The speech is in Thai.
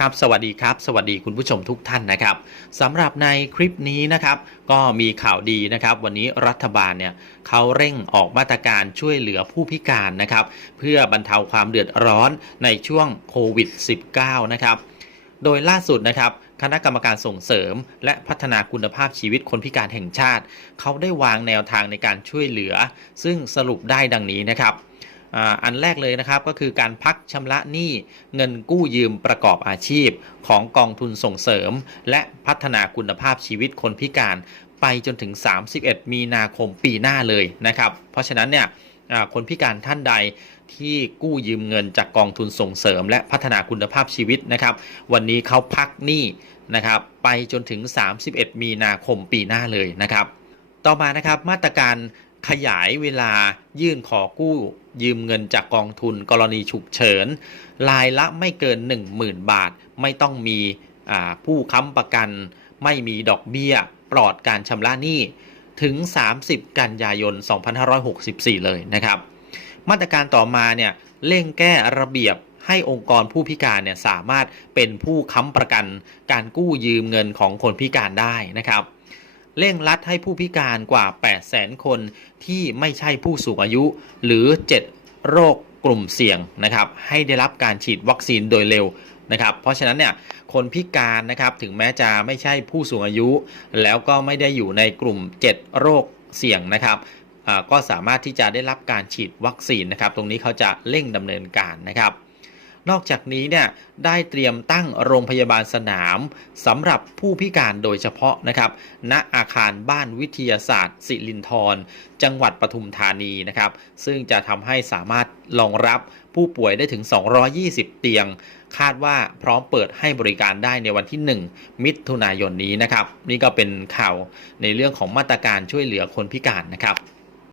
ครับสวัสดีครับ สวัสดีคุณผู้ชมทุกท่านนะครับสำหรับในคลิปนี้นะครับ ก็มีข่าวดีนะครับ วันนี้รัฐบาลเนี่ยเขาเร่งออกมาตรการช่วยเหลือผู้พิการนะครับ เพื่อบรรเทาความเดือดร้อนในช่วงโควิด -19 นะครับโดยล่าสุดนะครับคณะกรรมการส่งเสริม และพัฒนาคุณภาพชีวิตคนพิการแห่งชาติ เขาได้วางแนวทางในการช่วยเหลือ ซึ่งสรุปได้ดังนี้นะครับ อันแรกเลยนะครับก็คือการพักชำระหนี้เงินกู้ยืมประกอบอาชีพ ของกองทุนส่งเสริม และพัฒนาคุณภาพชีวิตคนพิการไปจนถึง 31 มีนาคมปีหน้าเลยนะครับ เพราะฉะนั้นเนี่ยคนพิการท่านใดที่กู้ยืมเงินจากกองทุนส่งเสริม และพัฒนาคุณภาพชีวิตนะครับ วันนี้เขาพักหนี้นะครับไปจนถึง 31 มีนาคมปีหน้าเลยนะครับ ต่อมานะครับมาตรการ ขยายเวลายื่นขอกู้ ยืมเงินจากกองทุนกรณีฉุกเฉินรายละไม่เกิน 10,000 บาท ไม่ต้องมีผู้ค้ำประกัน ไม่มีดอกเบี้ย ปลอดการชำระหนี้ ถึง 30 กันยายน 2564 เลยนะครับ มาตรการต่อมาเนี่ยเร่งแก้ระเบียบให้องค์กรผู้พิการเนี่ยสามารถเป็นผู้ค้ำประกันการกู้ยืมเงินของคนพิการได้นะครับ เร่งรัดให้ผู้พิการกว่า 800,000 คนที่ไม่ใช่ผู้สูงอายุหรือ 7 โรคกลุ่มเสี่ยงนะครับให้ได้รับการฉีดวัคซีนโดยเร็วนะครับเพราะฉะนั้นเนี่ยคนพิการนะครับถึงแม้จะไม่ใช่ผู้สูงอายุ แล้วก็ไม่ได้อยู่ในกลุ่ม 7 โรคเสี่ยงนะครับก็สามารถที่จะได้รับการฉีดวัคซีนนะครับ ตรงนี้เขาจะเร่งดำเนินการนะครับ นอกจากนี้เนี่ยได้เตรียมตั้งโรงพยาบาลสนามสำหรับผู้พิการโดยเฉพาะนะครับณอาคารบ้านวิทยาศาสตร์ สิรินธรจังหวัดปทุมธานีนะครับซึ่งจะทำให้สามารถรองรับผู้ป่วยได้ถึง 220 เตียง คาดว่าพร้อมเปิดให้บริการได้ในวันที่ 1 มิถุนายนนี้นะครับ นี่ก็เป็นข่าวในเรื่องของมาตรการช่วยเหลือคนพิการนะครับ